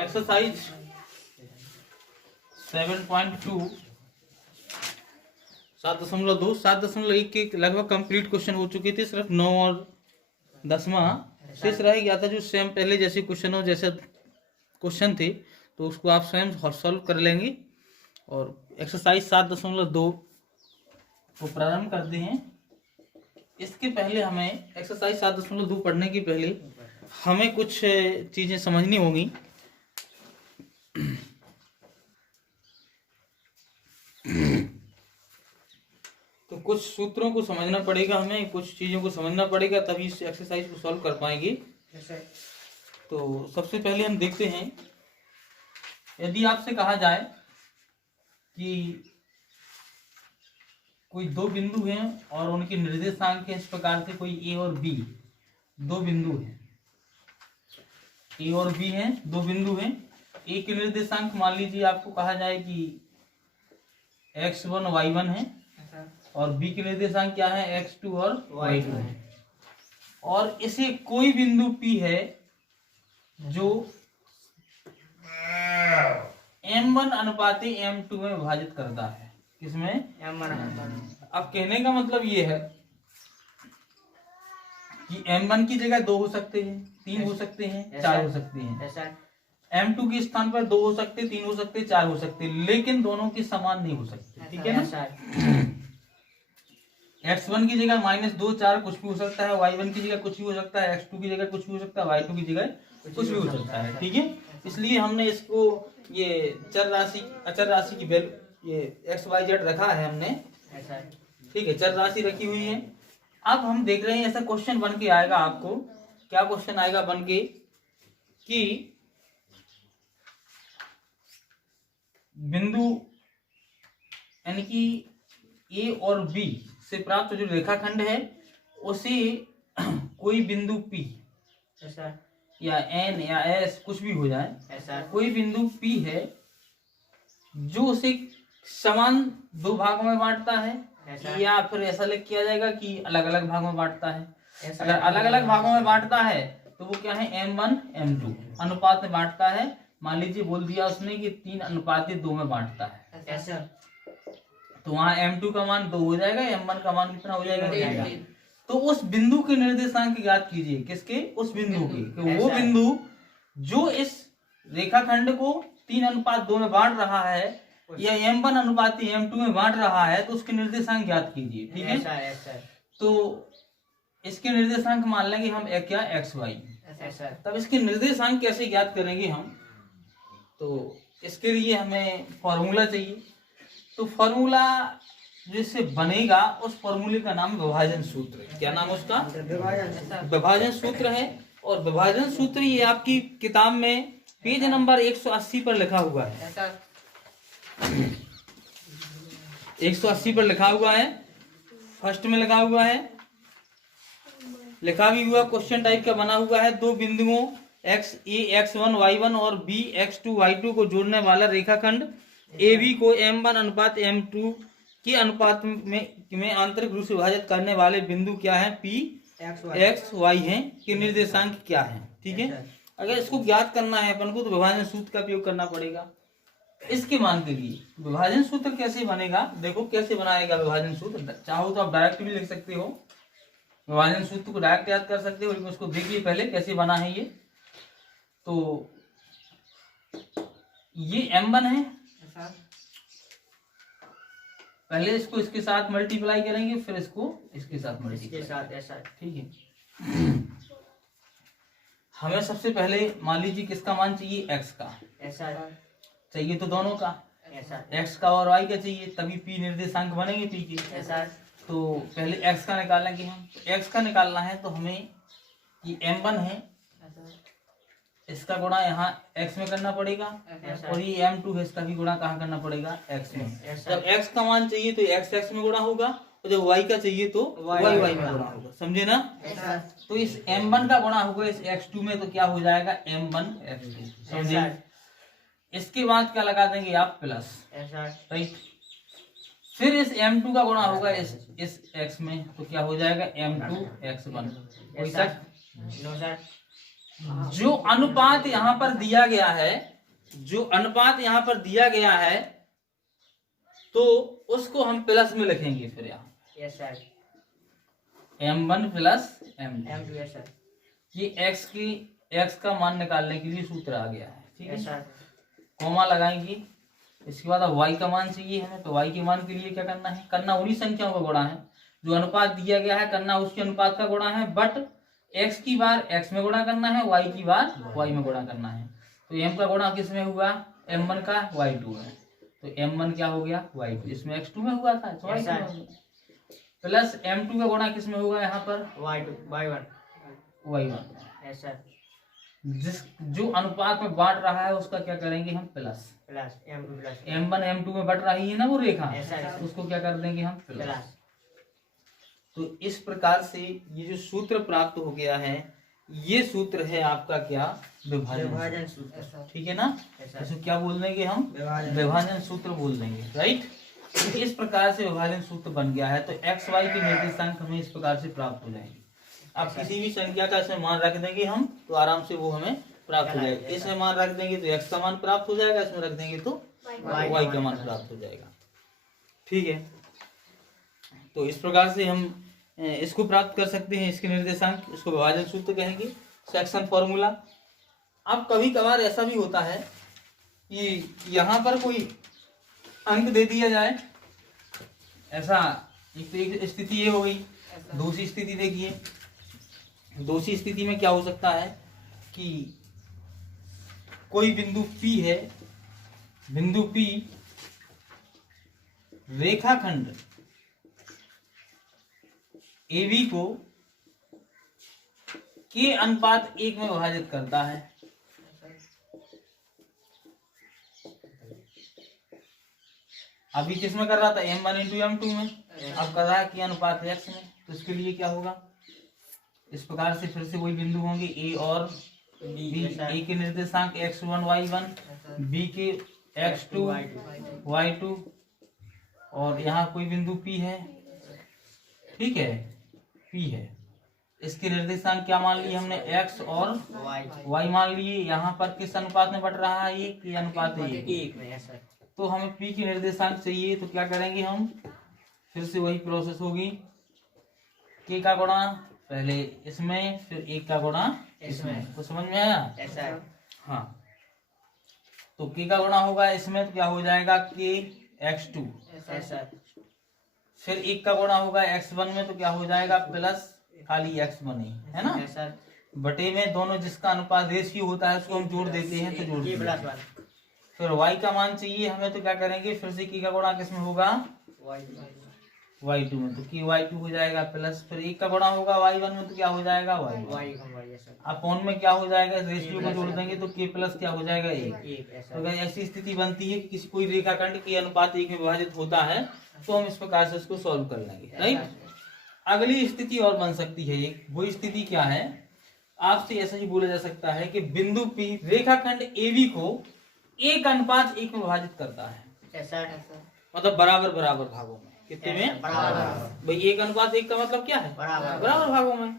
Exercise 7.2 7.1 के लगभग complete question हो चुके थे, सिर्फ 9 और 10वां शेष रह गया था, जो सेम पहले जैसे क्वेश्चनों जैसे क्वेश्चन थे तो उसको आप स्वयं सॉल्व कर लेंगे। और एक्सरसाइज 7.2 को प्रारंभ करते हैं। इसके पहले हमें एक्सरसाइज 7.2 पढ़ने के पहले हमें कुछ चीजें समझनी होंगी। तो कुछ सूत्रों को समझना पड़ेगा, हमें कुछ चीजों को समझना पड़ेगा, तभी इस एक्सरसाइज को सॉल्व कर पाएंगे। तो सबसे पहले हम देखते हैं, यदि आपसे कहा जाए कि कोई दो बिंदु हैं और उनके निर्देशांक इस प्रकार से, कोई ए और बी दो बिंदु हैं, ए और बी हैं दो बिंदु हैं। ए के निर्देशांक मान लीजिए आपको कहा जाए कि x1 y1 है और बी के निर्देशांक क्या है x2 और y2 है। और इसे कोई बिंदु P है जो m1 अनुपाती m2 में विभाजित करता है। किसमें? m1। अब कहने का मतलब ये है कि m1 की जगह 2 हो सकते हैं, 3 हो सकते हैं, 4 हो सकते हैं। m2 के स्थान पर 2 हो सकते, 3 हो सकते, 4 हो सकते, लेकिन दोनों के समान नहीं हो सकते। ठीक है ना? x1 की जगह -2 4 कुछ भी हो सकता है, y1 की जगह कुछ भी हो सकता है, x2 की जगह कुछ भी हो सकता है, y2 की जगह कुछ भी हो सकता है। ठीक है, इसलिए हमने इसको ये अचर राशि की वैल्यू ये xyz रखा है हमने। ठीक है, चर राशि रखी हुई है। अब हम देख रहे हैं ऐसा क्वेश्चन बन के आएगा, आपको क्या क्वेश्चन आएगा बन के कि बिंदु यानी कि ए और बी से प्राप्त जो रेखाखंड है उसे कोई बिंदु P या N या S कुछ भी हो जाए, कोई बिंदु P है जो उसे समान दो भागों में बांटता है, या फिर ऐसा लिख किया जाएगा कि अलग अलग भागों में बांटता है। अगर अलग अलग भागों में बांटता है तो वो क्या है m1 m2 अनुपात में बांटता है। मान लीजिए बोल दिया उसने कि 3:2 में बांटता है, तो वहां m2 का मान 2 हो जाएगा, m1 का मान कितना हो जाएगा? तो उस बिंदु के निर्देशांक ज्ञात कीजिए। किसके? उस बिंदु के। तो वो बिंदु जो इस रेखाखंड को 3:2 में बांट रहा है या m1 अनुपाती m2 में बांट रहा है, तो उसके निर्देशांक ज्ञात कीजिए। ठीक है, तो इसके निर्देशांक मान लेंगे हम क्या xy। तब इसके निर्देशांक कैसे ज्ञात करेंगे हम? तो इसके लिए हमें फॉर्मूला चाहिए। तो फॉर्मूला जिससे बनेगा उस फॉर्मूले का नाम विभाजन सूत्र है। क्या नाम उसका? विभाजन सूत्र है। और विभाजन सूत्र ये आपकी किताब में पेज नंबर 180 पर लिखा हुआ है। 180 पर लिखा हुआ है, फर्स्ट में लिखा हुआ है, लिखा भी हुआ, क्वेश्चन टाइप का बना हुआ है। दो बिंदुओं x1 y1 और b x2 y2 को जोड़ने वाला रेखाखंड AB को m1 अनुपात m2 के अनुपात में आंतरिक रूप से विभाजित करने वाले बिंदु क्या है? P x y है कि निर्देशांक क्या है? ठीक है, अगर इसको ज्ञात करना है अपन को तो विभाजन सूत्र का उपयोग करना पड़ेगा इसके मान के लिए। विभाजन सूत्र कैसे बनेगा? देखो कैसे बनाएगा विभाजन सूत्र। चाहो तो आप डायरेक्ट भी लिख सकते हो, विभाजन सूत्र को डायरेक्ट याद कर सकते हो, लेकिन उसको देखिए पहले कैसे बना है ये। तो ये m1 है, पहले इसको इसके साथ मल्टीप्लाई करेंगे, फिर इसको इसके साथ मल्टीप्लाई। ठीक है, हमें सबसे पहले मान लीजिए किसका मान चाहिए? x का चाहिए, तो दोनों का x का और y का चाहिए, तभी P निर्देशांक बनेंगे P के। तो पहले x का निकालेंगे हम। तो x का निकालना है तो हमें ये m1 है, इसका गुणा यहाँ x में करना पड़ेगा, और ये m2 है, इसका भी गुणा कहाँ करना पड़ेगा? x में। जब x का मान चाहिए तो x में गुणा होगा, और जब y का चाहिए तो y में गुणा होगा। समझे ना? तो इस m1 का गुणा होगा इस x2 में, तो क्या हो जाएगा? m1 x2। समझे? इसके बाद क्या लगा देंगे आप? प्लस। राइट, फिर इस m2 का गुणा होगा इस x में, तो क्या हो जाएगा? m2 x1। जो अनुपात यहाँ पर दिया गया है, जो अनुपात यहाँ पर दिया गया है, तो उसको हम प्लस में लिखेंगे फिर यहाँ। Yes sir. m1 plus m2। Yes sir. ये x का मान निकालने के लिए सूत्र आ गया है, ठीक है सर। कॉमा लगाएंगे। इसके बाद अब y का मान चाहिए हमें, तो y के मान के लिए क्या करना है, करना उन्हीं संख्याओं का गुणा है जो अनुपात दिया गया है, करना उसके अनुपात का गुणा है, बट x की बार x में गुणा करना है, y की बार y में गुणा करना है। तो m का गुणा किस में हुआ, m1 का y2 है, तो m1 क्या हो गया y2, इसमें x2 में हुआ था, तो y2 प्लस m2 का गुणा किस में होगा यहाँ पर y1। Yes sir. जिस जो अनुपात में बांट रहा है उसका क्या करेंगे हम प्लस m1 m2 में बढ़ रही है ना वो रेखा, उसको क्या कर देंगे हम प्लस। तो इस प्रकार से ये जो सूत्र प्राप्त हो गया है, ये सूत्र है आपका क्या, विभाजन सूत्र, ठीक है ना। इसको क्या बोल देंगे हम, विभाजन सूत्र बोल देंगे, राइट। तो इस प्रकार से विभाजन सूत्र बन गया है। तो एक्स वाई के निर्देशांक हमें इस प्रकार से प्राप्त हो जाएंगे। अब किसी भी संख्या का इसमें मान रख देंगे हम तो आराम से वो हमें प्राप्त हो जाएगा। इसमें मान रख देंगे तो एक्स का मान प्राप्त हो जाएगा, इसमें रख देंगे तो वाई का मान प्राप्त हो जाएगा, ठीक है। तो इस प्रकार से हम इसको प्राप्त कर सकते हैं, इसके निर्देशांक, इसको विभाजन सूत्र कहेंगे, सेक्शन फॉर्मूला। अब कभी कभार ऐसा भी होता है कि यहाँ पर कोई अंक दे दिया जाए, ऐसा एक तो एक स्थिति ये हो गई। दूसरी स्थिति देखिए, दूसरी स्थिति में क्या हो सकता है कि कोई बिंदु P है, बिंदु P रेखाखंड AB को K अनुपात 1 में विभाजित करता है। अभी किसमें कर रहा था, m1 इंटू m2 में, अब कर रहा है कि अनुपात x में। तो इसके लिए क्या होगा, इस प्रकार से फिर से वही बिंदु होंगे A और B। A के निर्देशांक x1 y1, B के x2 y2, और यहाँ कोई बिंदु P है, ठीक है, P है। इसके निर्देशांक क्या मान लिए हमने, x और y मान लिए। यहाँ पर किस अनुपात में बढ़ रहा है, ये के अनुपात 1 में। तो हमें P की निर्देशांक चाहिए, तो क्या करेंगे हम, फिर से वही प्रोसेस होगी, K का गुणा पहले इसमें, फिर 1 का गुणा इसमें। तो समझ में आया, हाँ। तो K का गुणा होगा इसमें, तो क्या हो जाएगा K x2, फिर 1 का गुणा होगा x1 में, तो क्या हो जाएगा प्लस खाली x1 ही है ना, बटे में दोनों जिसका अनुपात रेशियो होता है उसको हम जोड़ देते हैं, तो जोड़ देते। फिर y का मान चाहिए हमें, तो क्या करेंगे, फिर से K का गुणा किसमें होगा, y2 में, तो K y2 हो जाएगा प्लस, फिर 1 का गुणा होगा y1 में, तो क्या हो जाएगा y1। अपॉन में क्या हो जाएगा, रेशियो को जोड़ देंगे तो K प्लस क्या हो जाएगा 1। तो अगर ऐसी स्थिति बनती है कि किसी कोई रेखाखंड के अनुपात 1 में विभाजित होता है, तो हम इस प्रकार से उसको सॉल्व कर लेंगे, राइट। अगली स्थिति और बन सकती है एक, वो स्थिति क्या है, आपसे ऐसा ही बोला जा सकता है कि बिंदु P रेखाखंड AB को 1 अनुपात 1 में विभाजित करता है, मतलब बराबर बराबर भागों में। कितने में, भाई 1 अनुपात 1 का मतलब क्या है, बराबर भागों में।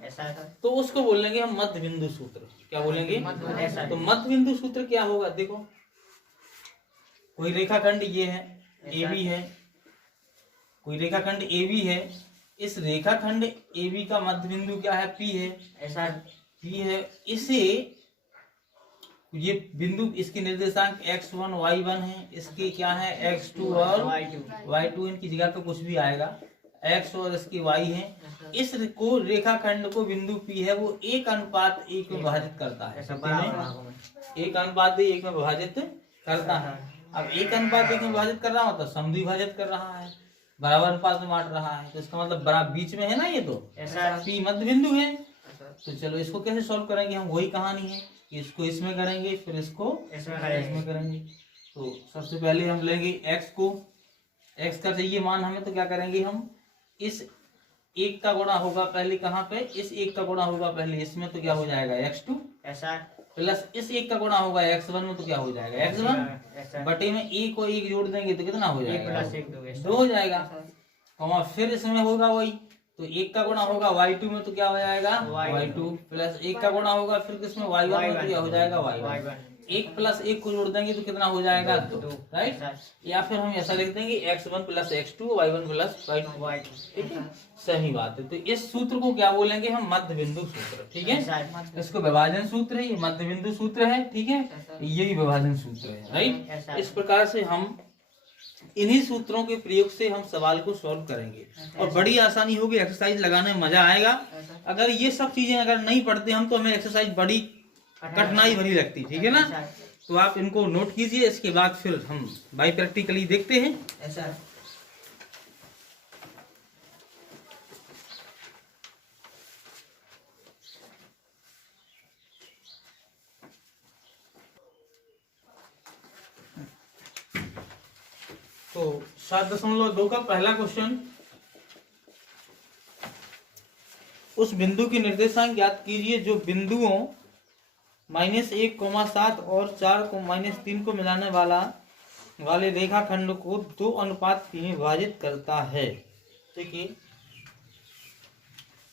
तो उसको बोलेंगे हम मध्य बिंदु सूत्र। क्या बोलेंगे, तो मध्य बिंदु सूत्र क्या होगा, देखो कोई रेखाखंड ये है AB है, कोई रेखाखंड AB है, इस रेखाखंड AB का मध्य बिंदु क्या है, P है, P है। इसे ये बिंदु, इसके निर्देशांक x1 y1 है, इसके क्या है x2 और y2, इनकी जगह पे कुछ भी आएगा, x और इसकी y है। इस को रेखाखंड को बिंदु P है वो 1 अनुपात 1 में विभाजित करता है, 1 अनुपात 1 में विभाजित करता है। अब 1 अनुपात 1 में विभाजित कर रहा मतलब समद्विभाजित कर रहा है, बराबर अनुपात में बांट रहा है, तो इसका मतलब बराबर बीच में है ना, ये तो P मध्य बिंदु है। तो चलो इसको कैसे सॉल्व करेंगे हम, वही कहानी है, इसको इसमें करेंगे फिर इसको इसमें करेंगे। तो सबसे पहले हम लेंगे x को, x का चाहिए मान हमें, तो क्या करेंगे हम, इस 1 का गुणा होगा पहले कहाँ पे, इस 1 का गुणा होगा पहले इसमें, तो क्या हो जाएगा x2 प्लस इस 1 का गुणा होगा x1 में, तो क्या हो जाएगा x1 बटे में 1 को 1 जोड़ देंगे तो कितना हो जाएगा 2 हो जाएगा। फिर इसमें होगा वही, तो 1 का गुणा होगा y2 में तो क्या हो जाएगा y2 प्लस 1 का गुणा होगा फिर किसमें y1 में तो क्या हो जाएगा y1। 1 प्लस 1 को जोड़ देंगे तो कितना हो जाएगा 2, राइट। या फिर हम ऐसा लिख देंगे x1 plus x2 y1 plus y2, ठीक है, सही बात है। तो इस सूत्र को क्या बोलेंगे हम, मध्य बिंदु सूत्र, ठीक है। इसको विभाजन सूत्र है, ये मध्य बिंदु सूत्र है, ठीक है, यही विभाजन सूत्र है, राइट। इस प्रकार से हम इन्हीं सूत्रों के प्रयोग से हम सवाल को सॉल्व करेंगे और बड़ी आसानी होगी, एक्सरसाइज लगाने में मजा आएगा। अगर ये सब चीजें अगर नहीं पढ़ते हम तो हमें एक्सरसाइज बड़ी कठिनाई भरी लगती, ठीक है ना। तो आप इनको नोट कीजिए, इसके बाद फिर हम बाई प्रैक्टिकली देखते हैं। ऐसा तो 7.2 का पहला क्वेश्चन, उस बिंदु की निर्देशांक ज्ञात कीजिए जो बिंदुओं -1,7 और 4,-3 को मिलाने वाले रेखाखंड को 2:3 में विभाजित करता है। देखिए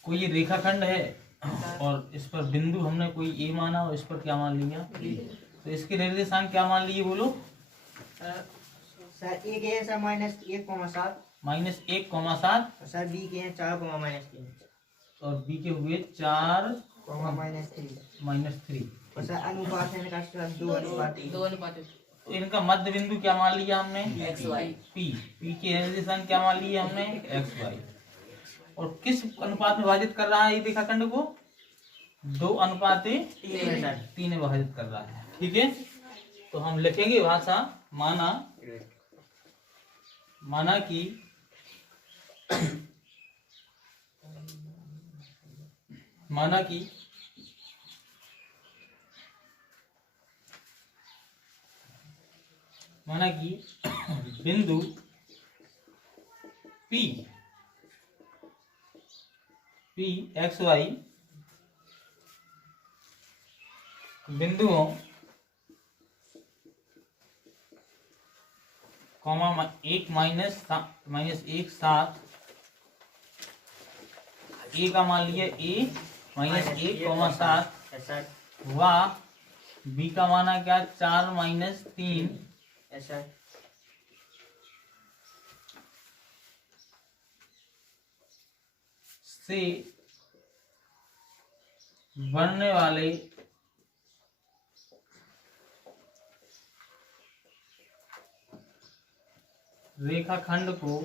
कोई रेखाखंड है और इस पर बिंदु हमने कोई ए माना और इस पर क्या मान लिया, तो इसके निर्देशांक क्या मान लिए बोलो सर। ए के सर -1,7 सर, बी के 4,-3 और बी के हुए 4, -3 और सर अनुपात है इनका सर 2:3। तो इनका मध्य बिंदु क्या मान लिया हमने XY, P के निर्देशांक क्या मान लिया हमने XY। और किस अनुपात में विभाजित कर रहा है ये रेखाखंड को, 2:3 में विभाजित कर रहा है, ठीक है। तो हम लिखेंगे भाषा, माना कि बिंदु P XY बिंदुओं -1,7 ए का मान लिया A -1,7 व बी का माना क्या 4-3 से बनने वाले रेखाखंड को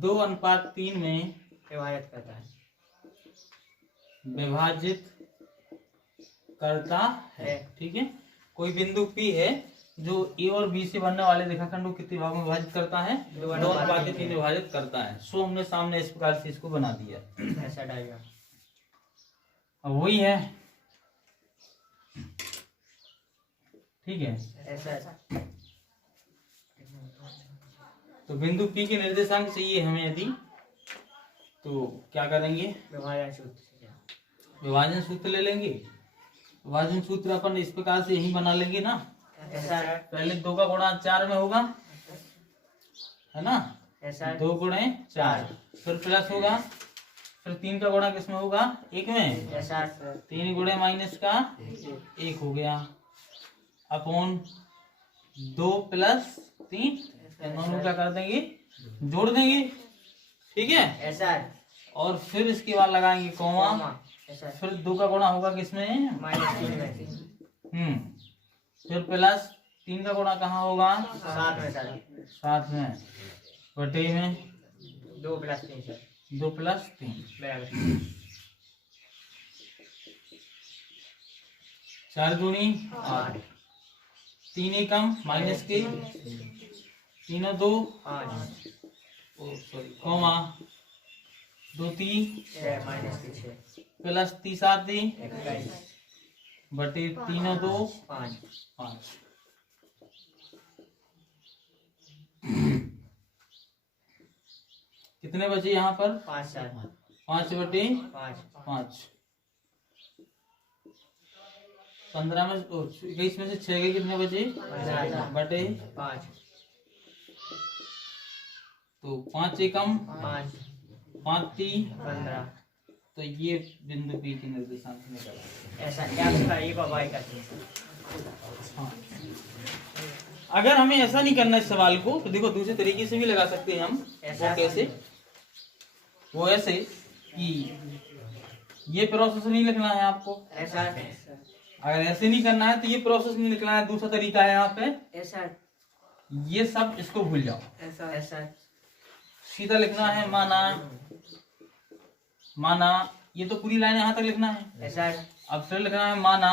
2:3 में विभाजित करता है, ठीक है। कोई बिंदु P है जो A और B से बनने वाले रेखाखंड को कितने भागों में विभाजित करता है, 2:3 में विभाजित करता है। सो हमने सामने इस प्रकार से इसको बना दिया, ऐसा डायग्राम। अब वही है, ठीक है। तो बिंदु P के निर्देशांक चाहिए हमें यदि, तो क्या करेंगे, विभाजन सूत्र ले लेंगे। विभाजन सूत्र अपन इस प्रकार से यही बना लेंगे ना, पहले 2 का गुणा 4 में होगा, है ना, 2 गुणे 4, फिर प्लस होगा, फिर 3 का गुणा किसमें होगा 1 में, 3 गुणे माइनस का 1 हो गया, अपॉन 2 + 3, दोनों क्या कर देंगे, जोड़ देंगे, ठीक है। और फिर इसके बाद लगाएंगे कॉमा, फिर 2 का गुणा होगा किसमें -3, फिर प्लस 3 का गुणा कहाँ होगा 7 में, बटे में 2 + 3 4 दूनी 8, 3 एकम माइनस के 3 और 2 कॉमा 2 3 प्लस 3 7 बटे 3 और 2 5। कितने बचे यहाँ पर 5 बटे 5, 15 में 21 में से 6 के कितने बचे बटे 5, तो 5 एकम 5 5 3 15 तो ये बिंदु P की निर्देशांक निकला। ऐसा x का 1 और y का 3। हाँ। अगर हमें ऐसा नहीं करना इस सवाल को तो देखो दूसरे तरीके से भी लगा सकते हैं हम। वो कैसे? वो ऐसे कि ये प्रोसेस नहीं लिखना है आपको। ऐसा अगर ऐसे नहीं करना है तो ये प्रोसेस नहीं लिखना है। दूसरा तरीका है यहाँ पे ऐसा ये सब इसको भूल जाओ। ऐसा ऐसा सीधा लिखना है माना ये तो पूरी लाइन यहाँ तक लिखना है। ऐसा अब फिर लिखना है माना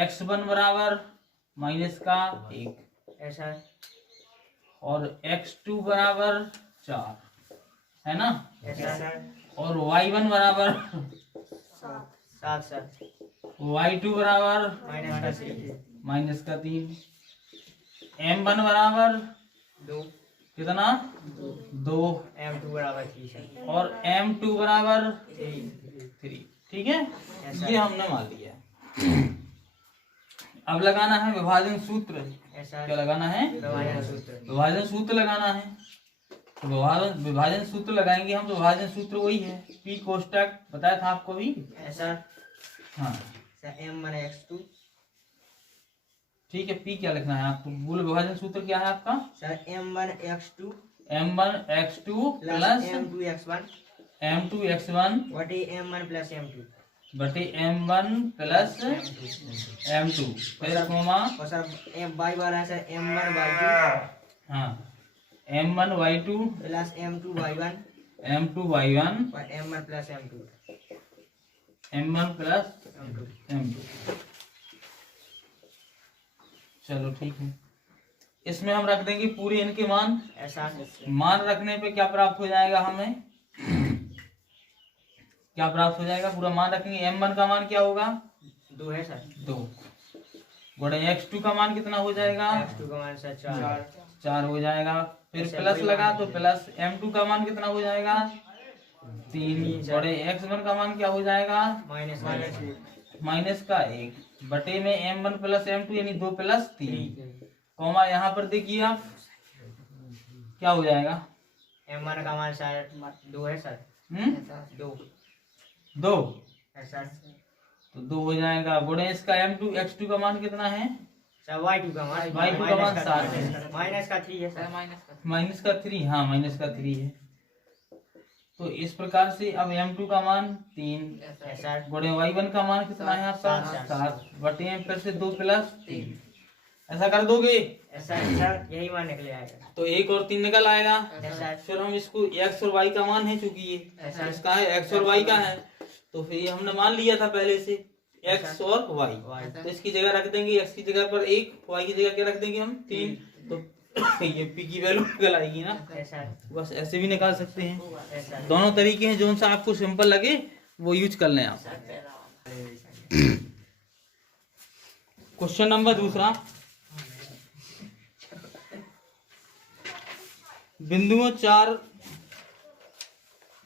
x1 बराबर माइनस का 1 ऐसा और x2 बराबर 4 है ना, ऐसा और y1 बराबर 7 7 y2 बराबर माइनस का 3 m1 बराबर 2 कितना 2 m2 बराबर 3 और m2 बराबर 3। 3। ठीक है, ये हमने मान लिया। अब लगाना है विभाजन सूत्र। ऐसा क्या लगाना है? विभाजन सूत्र। विभाजन सूत्र लगाना है। तो विभाजन सूत्र लगाएंगे हम। तो विभाजन सूत्र वही है P कोष्टक बताया था आपको भी। ऐसा हाँ m1 x2 ठीक है। P क्या लिखना है आपको? बोलो विभाजन सूत्र क्या है आपका? Sir m1 x2 plus m2 x1 m2 x1 बटे m1 प्लस m2 बटे m1 प्लस m2 फिर कोमा और सर y वाला है सर m1 y2 हाँ m1 y2 plus m2 y1 m2 y1 और m1 plus m2 m1 plus m2। चलो ठीक है, इसमें हम रख देंगे पूरे इनके मान। ऐसा मान रखने पे क्या प्राप्त हो जाएगा हमें? क्या प्राप्त हो जाएगा? पूरा मान रखेंगे। m1 का मान क्या होगा? 2 है सर 2 गुणे x2 का मान कितना हो जाएगा? x2 का मान सर 4 हो जाएगा। फिर प्लस लगा तो प्लस m2 का मान कितना हो जाएगा? 3 गुणे x1 का मान क्या हो जाएगा? माइनस का 1 बटे में m1 प्लस m2 यानी 2 प्लस 3 कॉमा यहाँ पर देखिए आप क्या हो जाएगा? m1 का मान सर 2 है सर 2 ऐसा तो 2 हो जाएगा। गुणे इसका m2 x2 का मान कितना है? सर y2 का मान y2 का मान 7 है। माइनस का 3 है सर माइनस का 3 हाँ माइनस का 3 है। तो इस प्रकार से अब m2 का मान 3 ऐसा गुणे y1 का मान कितना है आपका? 7 बटे में फिर से 2 प्लस 3 ऐसा कर दोगे ऐसा सर यही मान निकले आएगा। तो 1 और 3 निकल आएगा। ऐसा फिर हम इसको x और y का मान है चूंकि ये ऐसा इसका है x और y का है तो फिर ये हमने मान लिया था पहले से x और y। तो इसकी जगह रख देंगे x की जगह पर 1, y की जगह क्या रख देंगे हम 3। तो ये p की वैल्यू निकल आएगी ना। ऐसा बस ऐसे भी निकाल सकते हैं। ऐसा दोनों तरीके हैं, जो सा आपको सिंपल लगे वो यूज कर लें आप। क्वेश्चन नंबर दूसरा, बिंदुओं 4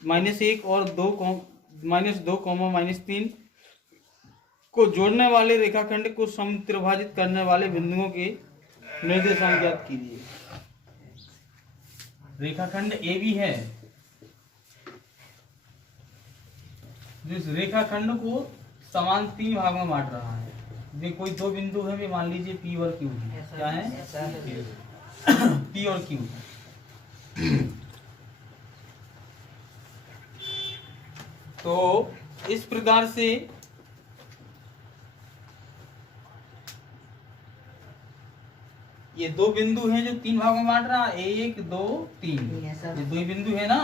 -1 और 2 -3 को जोड़ने वाले रेखाखंड को समत्रिभाजित करने वाले बिंदुओं के निर्देशांक ज्ञात कीजिए। रेखाखंड AB है, जिस रेखाखंड को समान 3 भागों में बांट रहा है। वे कोई 2 बिंदु हैं, वे मान लीजिए P और Q। क्या है? P और Q। तो इस प्रकार से ये 2 बिंदु हैं जो 3 भागों में बांट रहा है। 1 2 3 ये 2 बिंदु है ना।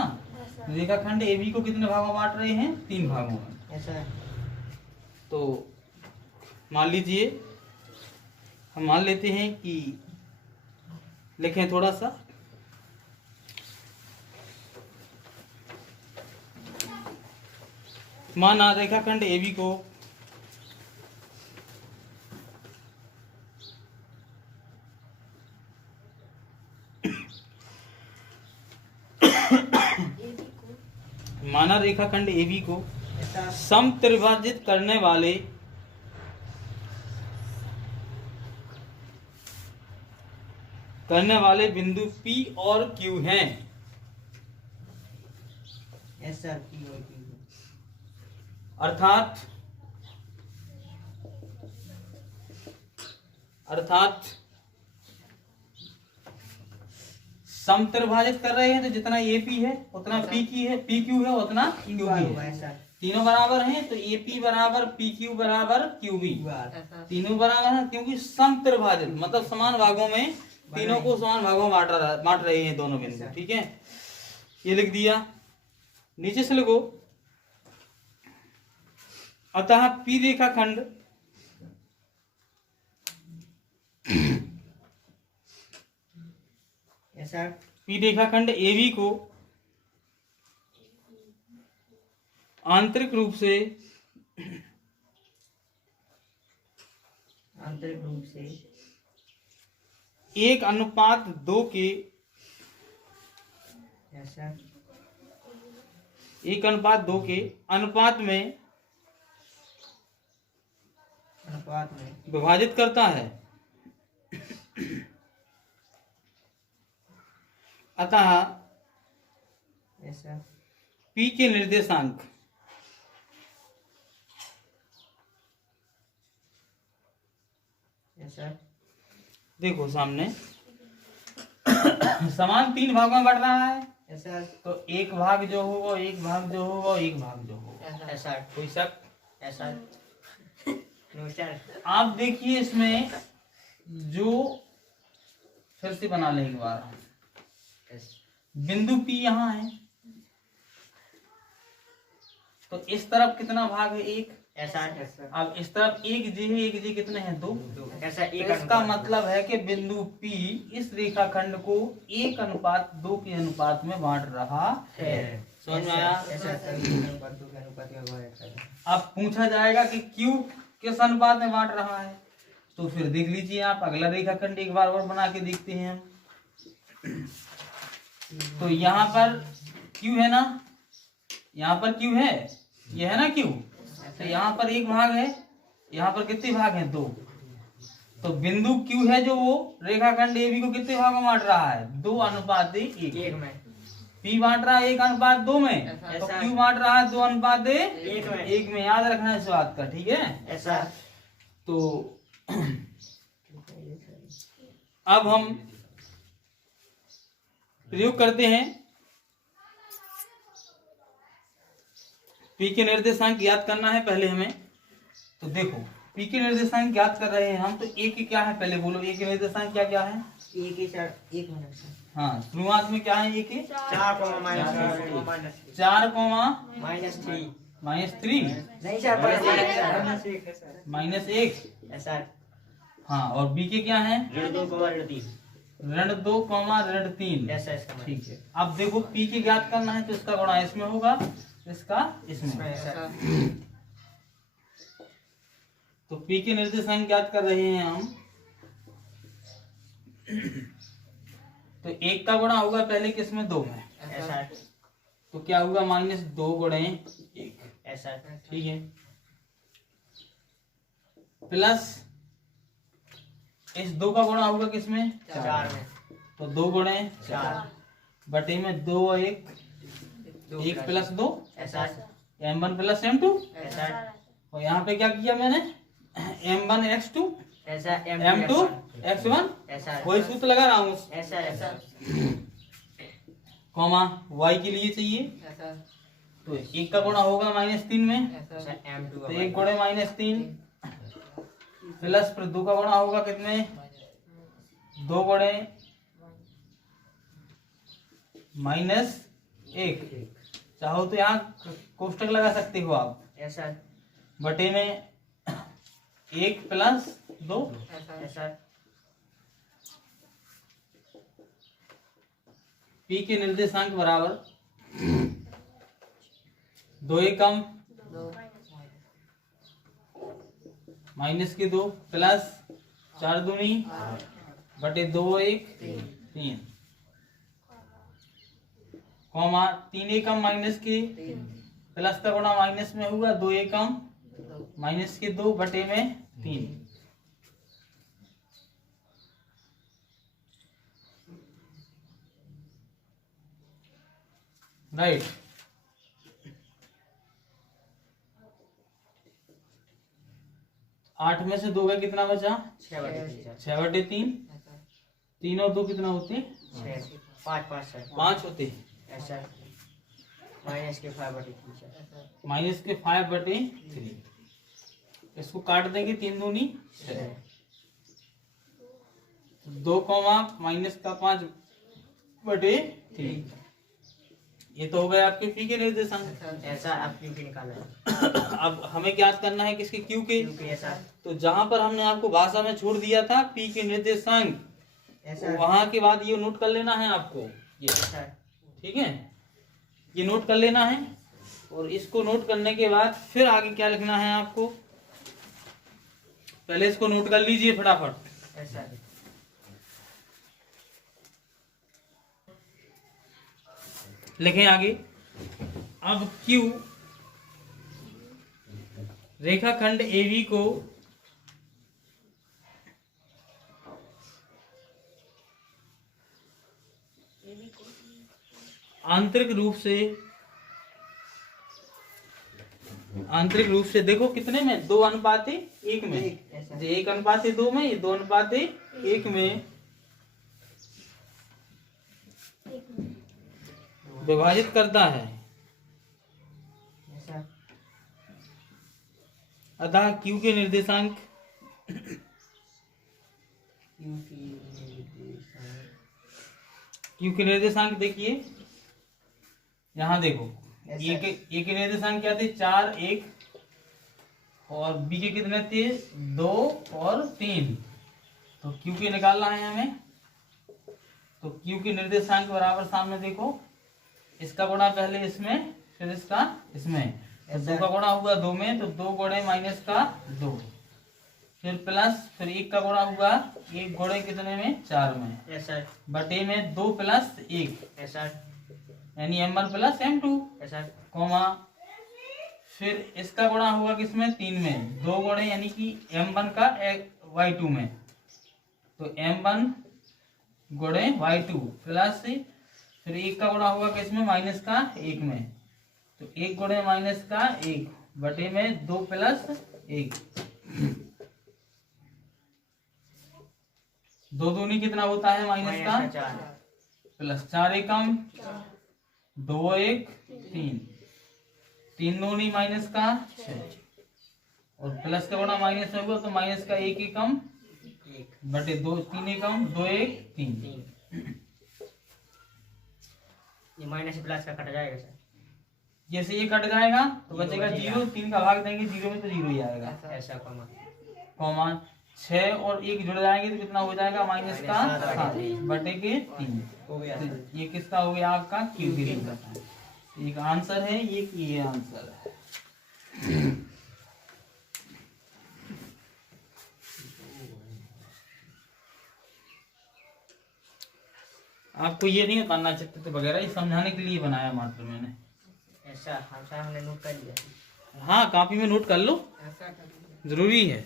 रेखाखंड AB को कितने भागों में बांट रहे हैं? 3 भागों में। ऐसा तो मान लीजिए हम मान लेते हैं कि लिखें थोड़ा सा। माना रेखाखंड AB को माना रेखाखंड AB को समत्रिभाजित करने करने वाले बिंदु P और Q हैं। यस सर, P और Q। अर्थात समत्रिभाजित कर रहे हैं तो जितना AP है उतना PQ है उतना QB है। तीनों बराबर हैं तो AP बराबर PQ बराबर QB, तीनों बराबर हैं क्योंकि समत्रिभाजित मतलब समान भागों में, तीनों को समान भागों में बांट रहे हैं दोनों बिंदु। ठीक है, ये लिख दिया। नीचे से लिखो, अतः P रेखाखंड P रेखाखंड AB को आंतरिक रूप से 1:2 के 1:2 के अनुपात में विभाजित करता है। अतः P के निर्देशांक देखो सामने समान 3 भागों में बढ़ रहा है। तो एक भाग जो होगा, एक भाग जो होगा, एक भाग जो होगा, कोई शक? आप देखिए इसमें जो, फिर से बना ले एक बार, बिंदु P यहाँ है तो इस तरफ कितना भाग है? 1। अब इस तरफ 1 जी है, 1 जी कितने हैं? 2। तो इसका मतलब है कि बिंदु P इस रेखाखंड को 1:2 के अनुपात में बांट रहा है। समझ में आया? अब पूछा जाएगा कि Q किस अनुपात में बांट रहा है, तो फिर देख लीजिए आप, अगला रेखाखंड एक बार और बना के देखते हैं हम। तो यहाँ पर Q है ना, यहाँ पर Q है, ये है ना Q, तो यहाँ पर एक भाग है, यहाँ पर कितने भाग हैं? 2। तो बिंदु Q है जो वो रेखाखंड AB को कितने भागों में बांट रहा है? 2:1 में। P बांट रहा है 1:2 में, तो Q बांट रहा है 2:1 में। याद रखना इस बात का, ठीक है? तो अब हम प्रयोग करते हैं। P के निर्देशांक ज्ञात करना है पहले हमें। तो देखो P के निर्देशांक ज्ञात कर रहे हैं हम, तो A के क्या है पहले बोलो, A के निर्देशांक क्या क्या है? हाँ, शुरुआत में क्या है? A के 4, -1। हाँ, और B के क्या है? ऋण 2, ऋण 3। ठीक है, अब देखो P के ज्ञात करना है तो इसका गुणा इसमें होगा, इसका इसमें। तो P के निर्देशांक ज्ञात कर रहे हैं हम, तो 1 का गुणा होगा पहले किसमें? 2 में। तो क्या होगा? -2 गुणे 1। ठीक है, प्लस इस 2 का गुणा होगा किसमें? 4 में। तो 2 गुणे 4 बटे में 2 और 1 प्लस 2, M1 प्लस M2। और यहाँ पे क्या किया मैंने? M1 X2 M2 X1, वही सूत्र लगा रहा हूँ, कॉमा Y के लिए चाहिए। तो 1 का गुणा होगा -3 में, तो 1 गुणे -3 प्लस फिर 2 का गुणा होगा कितने? 2 गुणे -1। चाहो तो यहाँ कोष्टक लगा सकते हो आप, बटे में 1 प्लस 2। P के निर्देशांक बराबर 2 एकम -2 प्लस 4 दूनी बटे 2 1 3, कॉमा 3 एकम -के प्लस का गुणा माइनस में हुआ, 2 एकम -2 बटे में 3। राइट। आठ में से 2 का कितना बचा? 6/3। 3 और 2 कितना होते? 5 होते। -5/3। इसको काट देंगे, 3 दूनी 6। 2 -5/3। ये तो हो गए आपके पी के निर्देशांक। ऐसा आप क्यू के निकाला है। अब हमें क्या करना है किसके? क्यू के। तो जहां पर हमने आपको भाषा में छोड़ दिया था पी के निर्देशांक, वहां के बाद ये नोट कर लेना है आपको, ये ठीक है, ये नोट कर लेना है। और इसको नोट करने के बाद फिर आगे क्या लिखना है आपको, पहले इसको नोट कर लीजिए फटाफट। लिखें आगे। अब Q रेखाखंड AB को आंतरिक रूप से देखो कितने में? 2:1 में। 1:2 में, ये 2:1 में विभाजित करता है। अतः Q के निर्देशांक देखिए, यहाँ देखो, ए के निर्देशांक क्या थे? 4, 1, और बी के कितने थे? 2 और 3। तो Q के निकालना है हमें। तो Q के निर्देशांक बराबर सामने देखो, इसका गुणा पहले इसमें, फिर इसका इसमें। तो 2 का गुणा हुआ 2 में, तो 2 गुणे -2, फिर प्लस, फिर 1 का गुणा हुआ 1 गुणे कितने में? 4 में, बटे में 2 + 1, यानी M1 + M2, कॉमा, फिर इसका गुणा हुआ किसमें? 3 में, 2 गुणे यानी कि M1 का Y2 में, तो M1 गुणे Y2 प्लस, फिर 1 का गुणा हुआ किसमें? -1 में, तो 1 गुणे -1 बटे में 2 + 1, 2 दूनी कितना होता है? -4 प्लस 4 एकम 2 1 3, 3 दूनी -6, और प्लस का गुणा माइनस में हुआ तो माइनस का 1 एकम बटे 2 3 एकम 2 1 3। ये माइनस प्लस का कट जाएगा सर। जैसे ये कट जाएगा तो बचेगा 0, 3 का भाग देंगे 0 में तो 0 ही आएगा। ऐसा कॉमा 6 और 1 जुड़ जाएंगे तो कितना हो जाएगा? -7 बटे के 3। तो ये किसका हो गया? आपका Q के लिए। एक आंसर है ये आंसर है। आपको ये नहीं करना चित्र वगैरह, ये समझाने के लिए बनाया मात्र मैंने। ऐसा हमने नोट कर लिया। हाँ, कॉपी में नोट कर लो, जरूरी है।